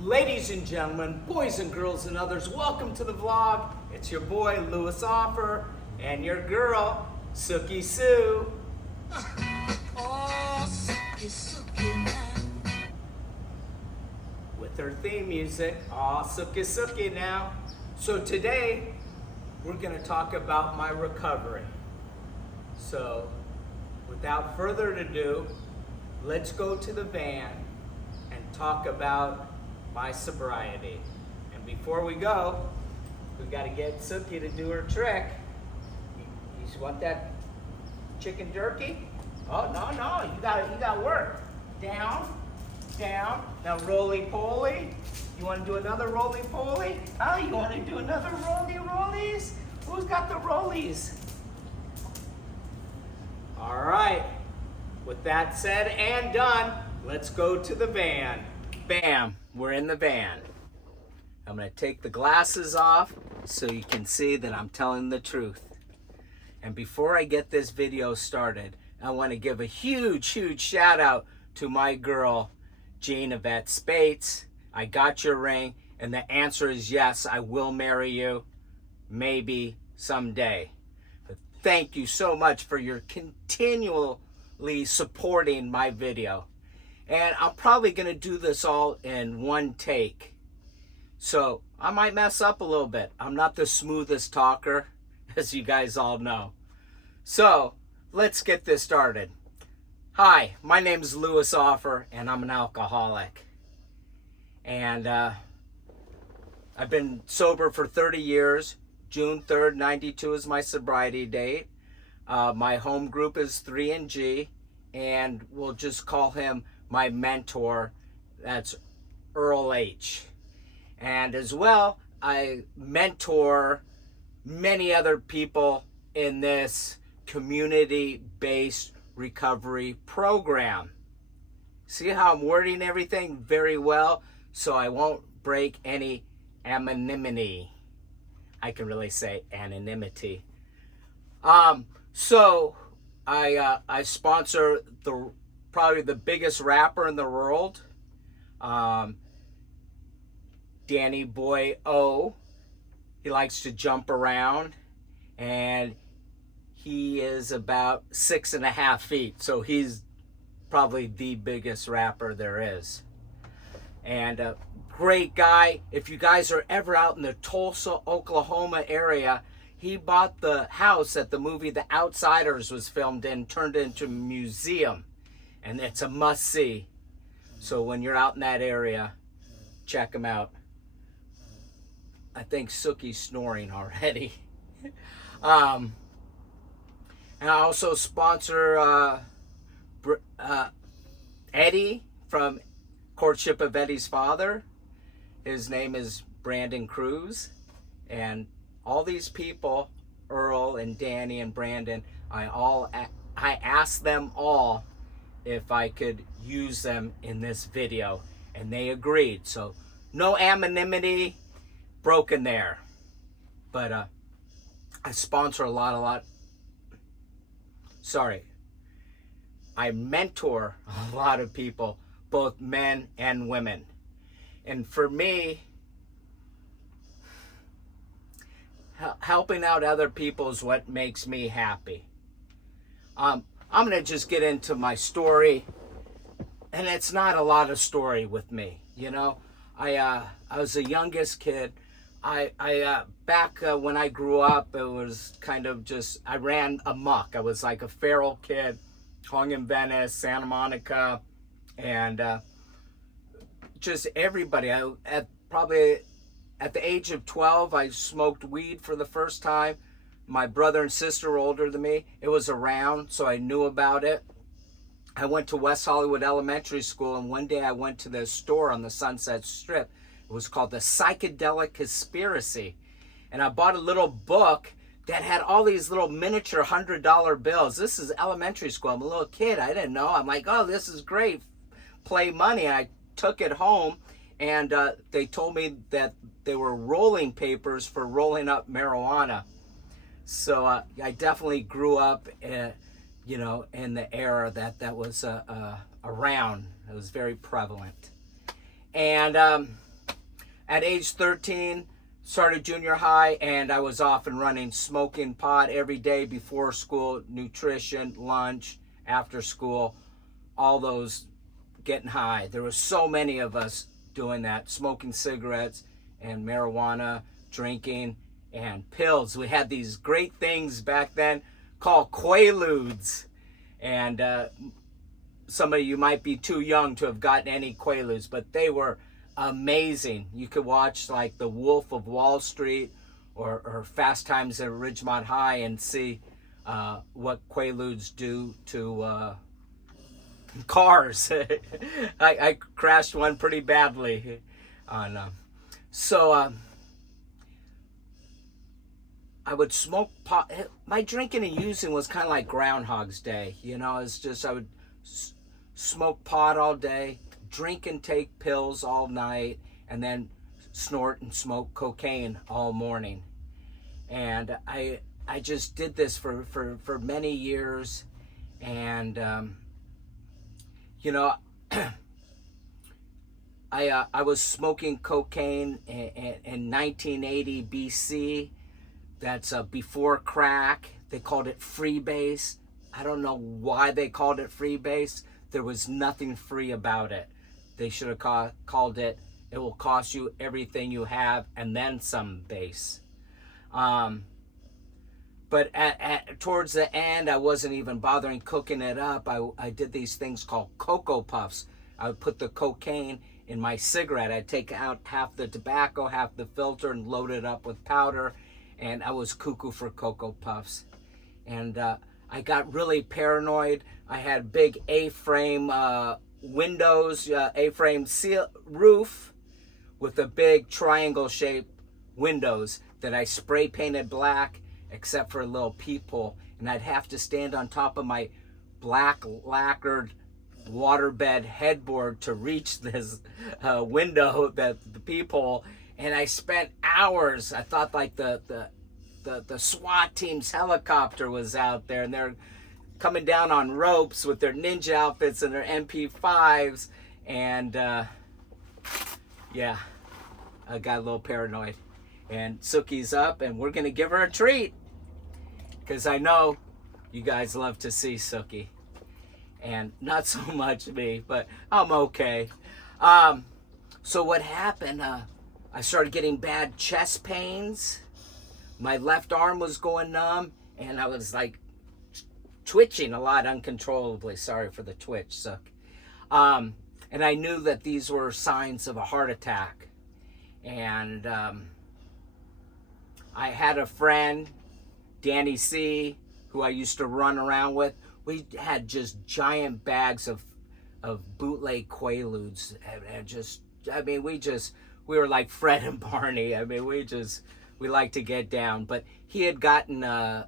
Ladies and gentlemen, boys and girls and others, welcome to the vlog. It's your boy, Louis Offer, and your girl, Sookie Sue. Oh, Sookie, Sookie now. With her theme music, aw, Sookie Sookie now. So today, we're gonna talk about my recovery. So, without further ado, let's go to the van and talk about my sobriety. And before we go, we gotta get Sookie to do her trick. You want that chicken jerky? Oh, no, you gotta work. Down, down. Now roly-poly. You wanna do another roly-poly? Oh, you wanna do another rollies? Who's got the rollies? All right, with that said and done, let's go to the van. Bam, we're in the van. I'm gonna take the glasses off so you can see that I'm telling the truth. And before I get this video started, I wanna give a huge shout out to my girl, Jane Yvette Spates. I got your ring, and the answer is yes, I will marry you, maybe someday. But thank you so much for your continually supporting my video. And I'm probably going to do this all in one take. So I might mess up a little bit. I'm not the smoothest talker, as you guys all know. So let's get this started. Hi, my name is Louis Offer, and I'm an alcoholic. And I've been sober for 30 years. June 3rd, 92 is my sobriety date. My home group is 3G, and we'll just call him my mentor. That's Earl H. And as well, I mentor many other people in this community-based recovery program. See how I'm wording everything very well, so I won't break any anonymity. I can really say anonymity. So I sponsor probably the biggest rapper in the world, Danny Boy O. He likes to jump around, and he is about 6.5 feet, so he's probably the biggest rapper there is. And a great guy. If you guys are ever out in the Tulsa, Oklahoma area, he bought the house that the movie The Outsiders was filmed in, turned it into a museum. And it's a must-see. So when you're out in that area, check him out. I think Sookie's snoring already. And I also sponsor Eddie from Courtship of Eddie's Father. His name is Brandon Cruz. And all these people, Earl and Danny and Brandon, I asked them all if I could use them in this video, and they agreed. So no anonymity broken there. But I sponsor I mentor a lot of people, both men and women. And for me, helping out other people is what makes me happy. I'm going to just get into my story, and it's not a lot of story with me, you know. I was the youngest kid. Back when I grew up, it was kind of just, I ran amok. I was like a feral kid, hung in Venice, Santa Monica, and just everybody. Probably at the age of 12, I smoked weed for the first time. My brother and sister were older than me. It was around, so I knew about it. I went to West Hollywood Elementary School, and one day I went to the store on the Sunset Strip. It was called The Psychedelic Conspiracy. And I bought a little book that had all these little miniature $100 bills. This is elementary school. I'm a little kid. I didn't know. I'm like, oh, this is great. Play money. And I took it home, and they told me that they were rolling papers for rolling up marijuana. So I definitely grew up, in the era that was around. It was very prevalent. And at age 13, started junior high, and I was off and running, smoking pot every day before school, nutrition, lunch, after school, all those, getting high. There were so many of us doing that, smoking cigarettes and marijuana, drinking, and pills. We had these great things back then called Quaaludes. And some of you might be too young to have gotten any Quaaludes, but they were amazing. You could watch like The Wolf of Wall Street or Fast Times at Ridgemont High and see what Quaaludes do to cars. I crashed one pretty badly on I would smoke pot. My drinking and using was kind of like Groundhog's Day, you know. It's just I would smoke pot all day, drink and take pills all night, and then snort and smoke cocaine all morning. And I just did this for many years, and you know, I was smoking cocaine in 1980 BC. That's before crack. They called it freebase. I don't know why they called it freebase. There was nothing free about it. They should have called it, it will cost you everything you have and then some base. But towards the end, I wasn't even bothering cooking it up. I did these things called Cocoa Puffs. I would put the cocaine in my cigarette. I'd take out half the tobacco, half the filter, and load it up with powder. And I was cuckoo for Cocoa Puffs. And I got really paranoid. I had big A-frame windows, A-frame roof with a big triangle-shaped windows that I spray painted black, except for a little peephole. And I'd have to stand on top of my black lacquered waterbed headboard to reach this window, the peephole. And I spent hours. I thought like the SWAT team's helicopter was out there, and they're coming down on ropes with their ninja outfits and their MP5s. And yeah, I got a little paranoid. And Suki's up, and we're gonna give her a treat, because I know you guys love to see Suki, and not so much me, but I'm okay. So what happened? I started getting bad chest pains. My left arm was going numb, and I was like twitching a lot uncontrollably. Sorry for the twitch, Suck. And I knew that these were signs of a heart attack. And I had a friend, Danny C., who I used to run around with. We had just giant bags of bootleg Quaaludes, and we were like Fred and Barney. I mean, we like to get down. But he had gotten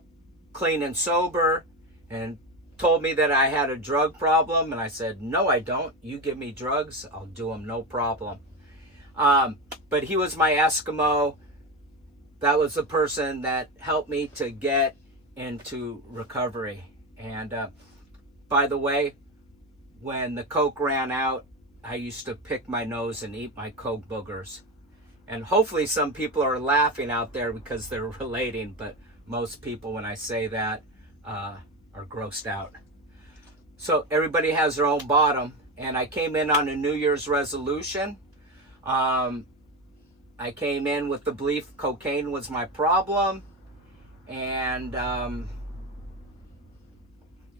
clean and sober and told me that I had a drug problem. And I said, no, I don't. You give me drugs, I'll do them, no problem. But he was my Eskimo. That was the person that helped me to get into recovery. And by the way, when the Coke ran out, I used to pick my nose and eat my Coke boogers. And hopefully some people are laughing out there because they're relating, but most people, when I say that, are grossed out. So everybody has their own bottom, and I came in on a New Year's resolution. I came in with the belief cocaine was my problem, and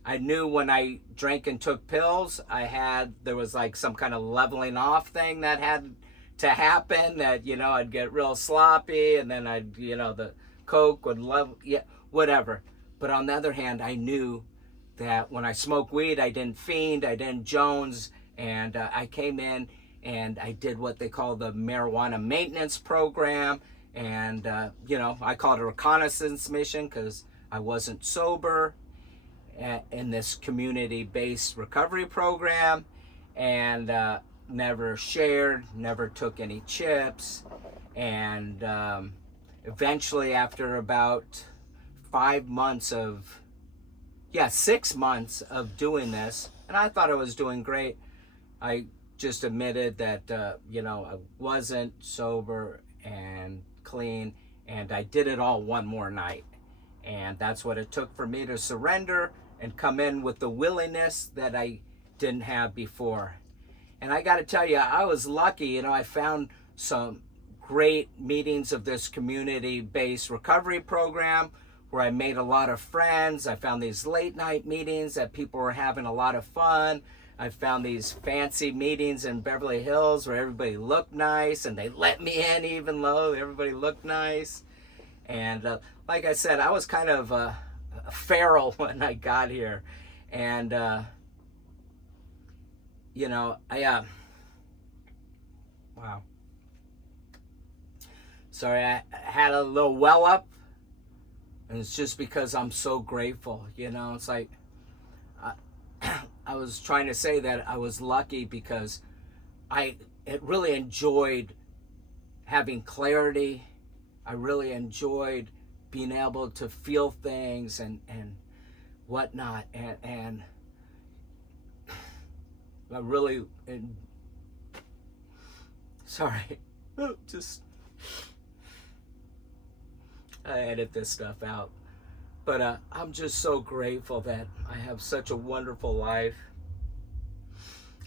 I knew when I drank and took pills, there was like some kind of leveling off thing that had to happen, that, you know, I'd get real sloppy, and then the Coke would whatever. But on the other hand, I knew that when I smoked weed, I didn't fiend, I didn't Jones, and I came in and I did what they call the marijuana maintenance program, and I call it a reconnaissance mission because I wasn't sober, in this community-based recovery program, and never shared, never took any chips. And eventually, after about 6 months of doing this, and I thought I was doing great, I just admitted that, you know, I wasn't sober and clean, and I did it all one more night. And that's what it took for me to surrender and come in with the willingness that I didn't have before. And I got to tell you, I was lucky. You know, I found some great meetings of this community-based recovery program where I made a lot of friends. I found these late night meetings that people were having a lot of fun. I found these fancy meetings in Beverly Hills where everybody looked nice, and they let me in even though everybody looked nice. And like I said, I was kind of a feral when I got here. And, you know, wow. Sorry, I had a little well up, and it's just because I'm so grateful. You know, it's like, I was trying to say that I was lucky because I really enjoyed having clarity. I really enjoyed being able to feel things and whatnot. And I really, sorry, just, I edit this stuff out. But I'm just so grateful that I have such a wonderful life.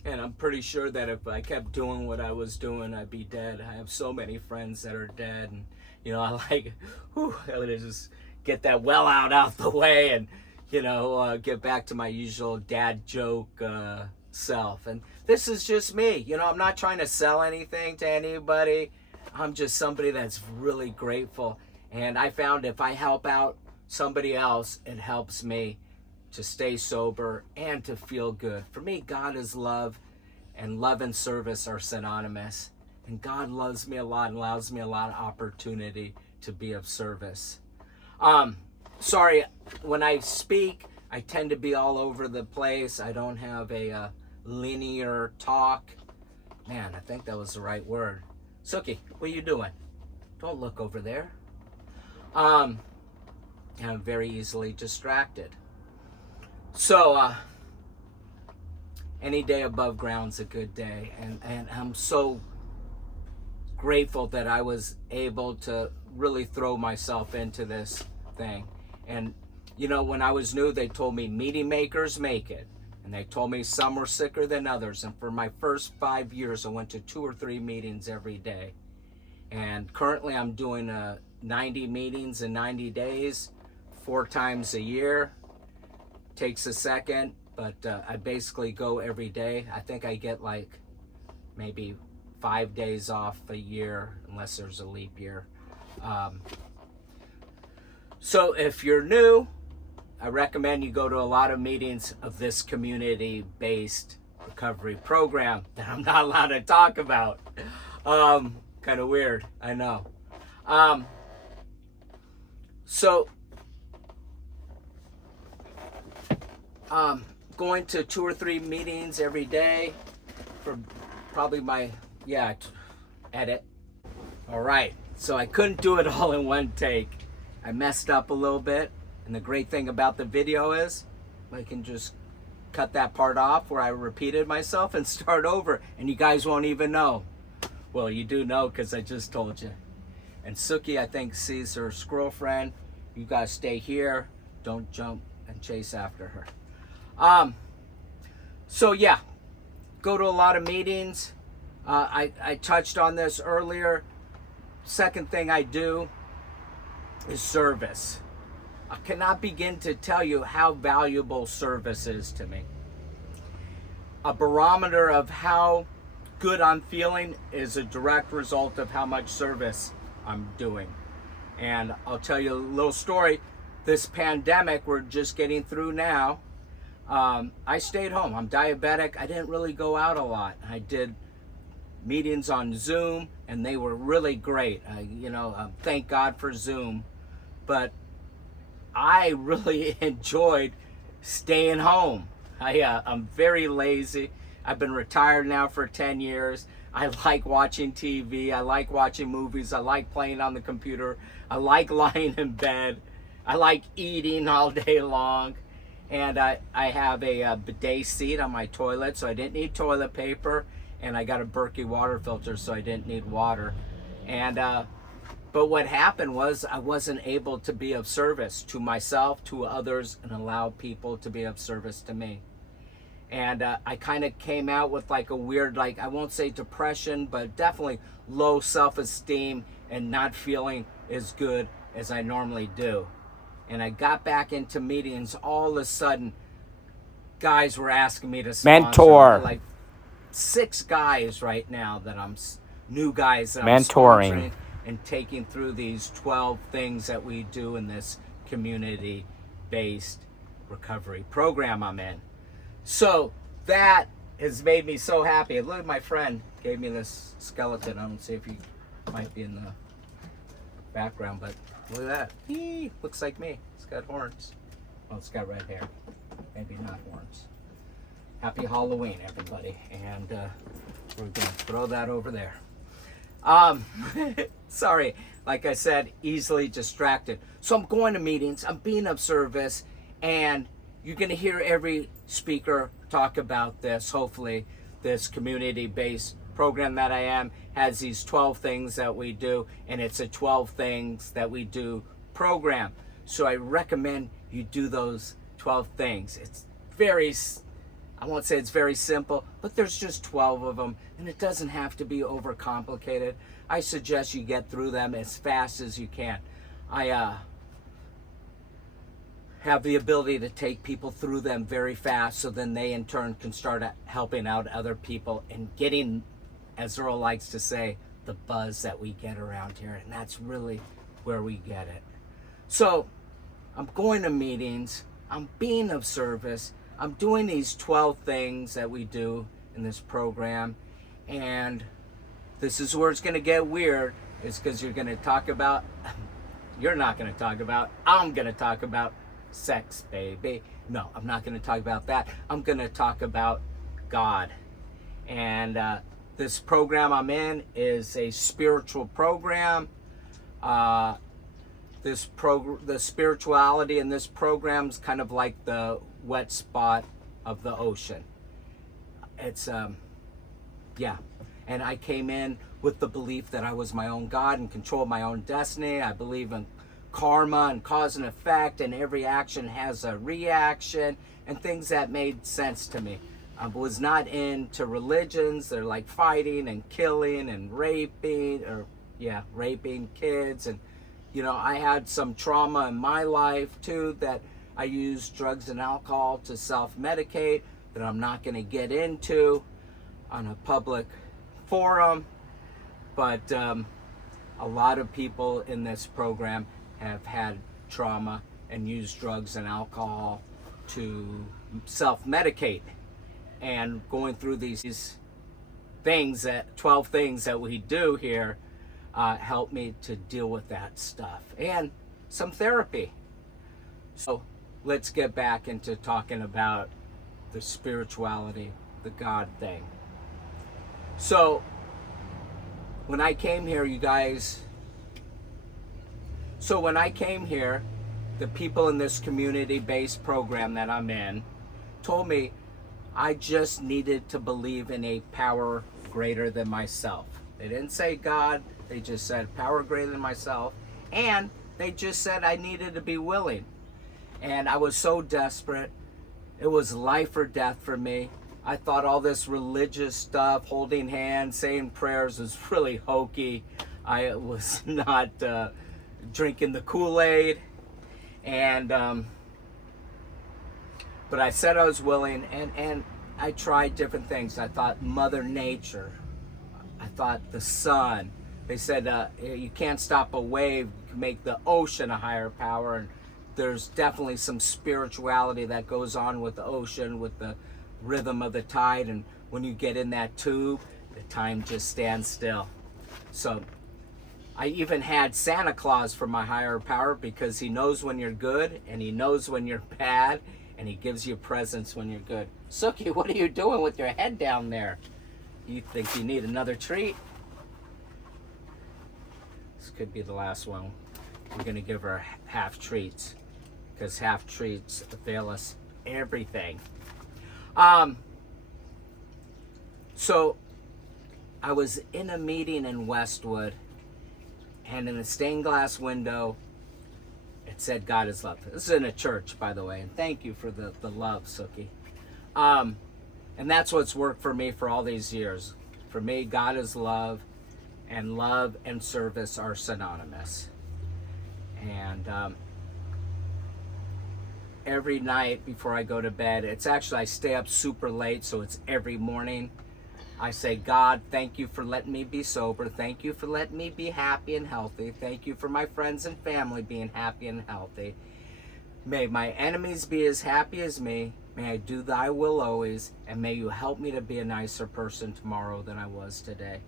And I'm pretty sure that if I kept doing what I was doing, I'd be dead. I have so many friends that are dead. And, you know, I like, I would just get that well out the way and, you know, get back to my usual dad joke self. And this is just me. You know, I'm not trying to sell anything to anybody. I'm just somebody that's really grateful. And I found if I help out somebody else, it helps me to stay sober and to feel good. For me, God is love, and love and service are synonymous. And God loves me a lot and allows me a lot of opportunity to be of service. Sorry, when I speak, I tend to be all over the place. I don't have a linear talk. Man, I think that was the right word. Suki, what are you doing? Don't look over there. I'm very easily distracted. So, any day above ground's a good day. And I'm so grateful that I was able to really throw myself into this thing. And, you know, when I was new, they told me meeting makers make it. And they told me some were sicker than others. And for my first 5 years, I went to 2 or 3 meetings every day. And currently I'm doing 90 meetings in 90 days, 4 times a year. Takes a second, but I basically go every day. I think I get like maybe 5 days off a year, unless there's a leap year. So if you're new, I recommend you go to a lot of meetings of this community-based recovery program that I'm not allowed to talk about. Kind of weird, I know. Going to 2 or 3 meetings every day for probably my, edit. All right, so I couldn't do it all in one take. I messed up a little bit, and the great thing about the video is I can just cut that part off where I repeated myself and start over, and you guys won't even know. Well, you do know because I just told you. And Suki, I think, sees her squirrel friend. You guys stay here. Don't jump and chase after her. So yeah, go to a lot of meetings. I touched on this earlier. Second thing I do is service. I cannot begin to tell you how valuable service is to me. A barometer of how good I'm feeling is a direct result of how much service I'm doing. And I'll tell you a little story. This pandemic we're just getting through now, I stayed home. I'm diabetic. I didn't really go out a lot. I did meetings on Zoom, and they were really great. Thank God for Zoom. But I really enjoyed staying home. I'm very lazy. I've been retired now for 10 years. I like watching TV. I like watching movies. I like playing on the computer. I like lying in bed. I like eating all day long. And I have a bidet seat on my toilet, so I didn't need toilet paper. and I got a Berkey water filter, so I didn't need water. And but what happened was I wasn't able to be of service to myself, to others, and allow people to be of service to me. And I kind of came out with like a weird, like, I won't say depression, but definitely low self-esteem and not feeling as good as I normally do. And I got back into meetings. All of a sudden, guys were asking me to sponsor. Mentor. Like 6 guys right now that new guys that Mentoring. I'm sponsoring and taking through these 12 things that we do in this community-based recovery program I'm in. So that has made me so happy. Look, my friend gave me this skeleton. I don't see if you might be in the background, but look at that. He looks like me. It's got horns. Well, it's got red hair. Maybe not horns. Happy Halloween, everybody. And we're going to throw that over there. Sorry, like I said, easily distracted. So I'm going to meetings. I'm being of service, and you're going to hear every speaker talk about this. Hopefully, this community-based program that I am has these 12 things that we do, and it's a 12 things that we do program. So I recommend you do those 12 things. It's very, I won't say it's very simple, but there's just 12 of them, and it doesn't have to be overcomplicated. I suggest you get through them as fast as you can. I have the ability to take people through them very fast, so then they in turn can start helping out other people and getting, as Earl likes to say, the buzz that we get around here, and that's really where we get it. So I'm going to meetings, I'm being of service, I'm doing these 12 things that we do in this program, and this is where it's going to get weird, is because you're going to talk about, you're not going to talk about, I'm going to talk about sex, baby. No, I'm not going to talk about that. I'm going to talk about God. And this program I'm in is a spiritual program. The spirituality in this program is kind of like the wet spot of the ocean. It's yeah. And I came in with the belief that I was my own God and controlled my own destiny. I believe in karma and cause and effect, and every action has a reaction, and things that made sense to me. I was not into religions. They're like fighting and killing and raping, raping kids. And I had some trauma in my life too, that I used drugs and alcohol to self-medicate, that I'm not going to get into on a public forum. But a lot of people in this program have had trauma and used drugs and alcohol to self-medicate. And going through these things, 12 things that we do here, help me to deal with that stuff. And some therapy. So let's get back into talking about the spirituality, the God thing. So when I came here, you guys, the people in this community-based program that I'm in told me I just needed to believe in a power greater than myself. They didn't say God, they just said power greater than myself, and they just said I needed to be willing. And I was so desperate. It was life or death for me. I thought all this religious stuff, holding hands, saying prayers, was really hokey. I was not drinking the Kool-Aid, and but I said I was willing, and I tried different things. I thought Mother Nature, I thought the sun. They said you can't stop a wave, you can make the ocean a higher power, and there's definitely some spirituality that goes on with the ocean, with the rhythm of the tide, and when you get in that tube, the time just stands still. So I even had Santa Claus for my higher power, because he knows when you're good and he knows when you're bad, and he gives you presents when you're good. Suki, what are you doing with your head down there? You think you need another treat? This could be the last one. We're gonna give her half treats, because half treats avail us everything. So I was in a meeting in Westwood, and in a stained glass window, it said, God is love. This is in a church, by the way, and thank you for the love, Suki. And that's what's worked for me for all these years. For me, God is love and service are synonymous. And every night before I go to bed, it's actually, I stay up super late, so it's every morning. I say, God, thank you for letting me be sober. Thank you for letting me be happy and healthy. Thank you for my friends and family being happy and healthy. May my enemies be as happy as me. May I do thy will always. And may you help me to be a nicer person tomorrow than I was today.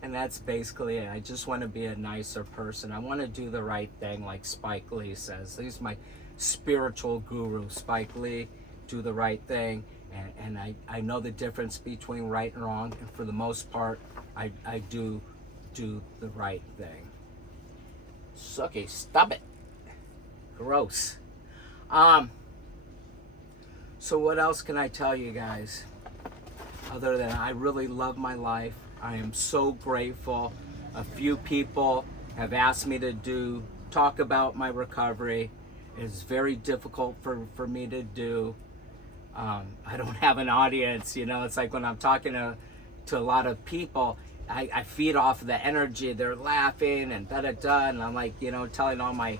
And that's basically it. I just want to be a nicer person. I want to do the right thing, like Spike Lee says. He's my spiritual guru, Spike Lee. Do the right thing. And I know the difference between right and wrong, and for the most part, I do the right thing. Sucky, stop it. Gross. So what else can I tell you guys? Other than I really love my life. I am so grateful. A few people have asked me to talk about my recovery. It's very difficult for me to do. I don't have an audience, you know. It's like when I'm talking to a lot of people, I feed off of the energy. They're laughing and da-da-da, and I'm like, you know, telling all my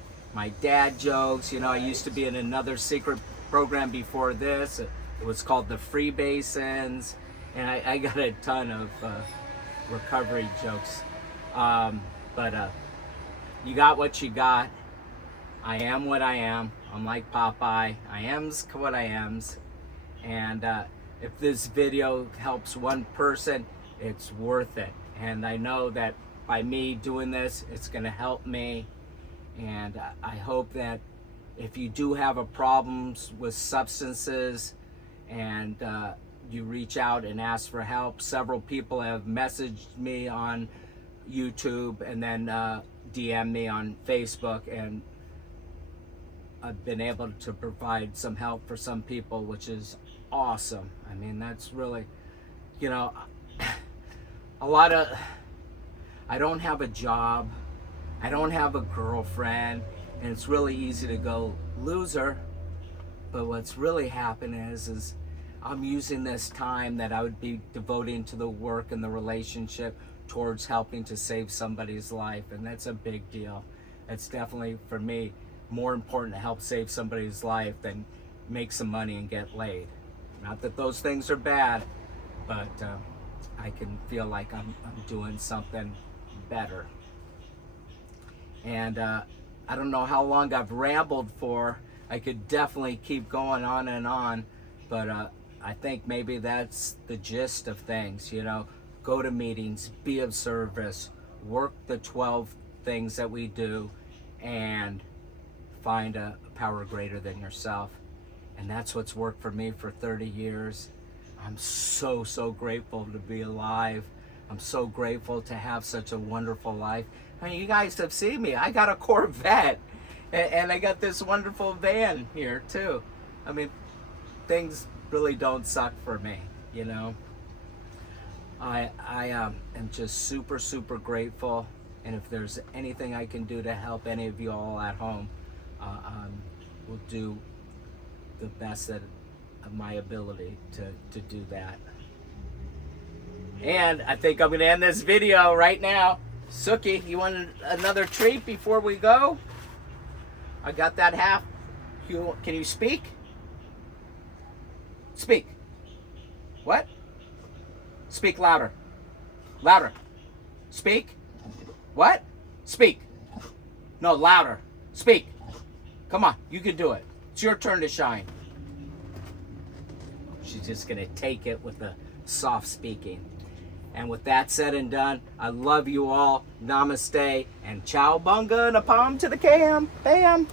dad jokes. You know, I used to be in another secret program before this. It was called the Freemasons, and I got a ton of recovery jokes. But you got what you got. I am what I am. I'm like Popeye. I am's what I am's. And if this video helps one person, it's worth it. And I know that by me doing this, it's going to help me. And I hope that if you do have a problems with substances and you reach out and ask for help, several people have messaged me on YouTube and then DM me on Facebook, and I've been able to provide some help for some people, which is awesome. I mean, that's really, you know, I don't have a job, I don't have a girlfriend, and it's really easy to go loser. But what's really happened is I'm using this time that I would be devoting to the work and the relationship towards helping to save somebody's life, and that's a big deal. It's definitely, for me, more important to help save somebody's life than make some money and get laid. Not that those things are bad, but I can feel like I'm doing something better. And I don't know how long I've rambled for. I could definitely keep going on and on, but I think maybe that's the gist of things, you know. Go to meetings, be of service, work the 12 things that we do, and find a power greater than yourself. And that's what's worked for me for 30 years. I'm so grateful to be alive. I'm so grateful to have such a wonderful life. I mean, you guys have seen me. I got a Corvette, and I got this wonderful van here too. I mean, things really don't suck for me, you know. I am just super grateful, and if there's anything I can do to help any of you all at home, will do the best of my ability to do that. And I think I'm going to end this video right now. Suki, you want another treat before we go? I got that half. Can you speak? Speak. What? Speak louder. Louder. Speak. What? Speak. No, louder. Speak. Come on, you can do it. It's your turn to shine. She's just going to take it with the soft speaking. And with that said and done, I love you all. Namaste and ciao bunga and a palm to the cam. Bam.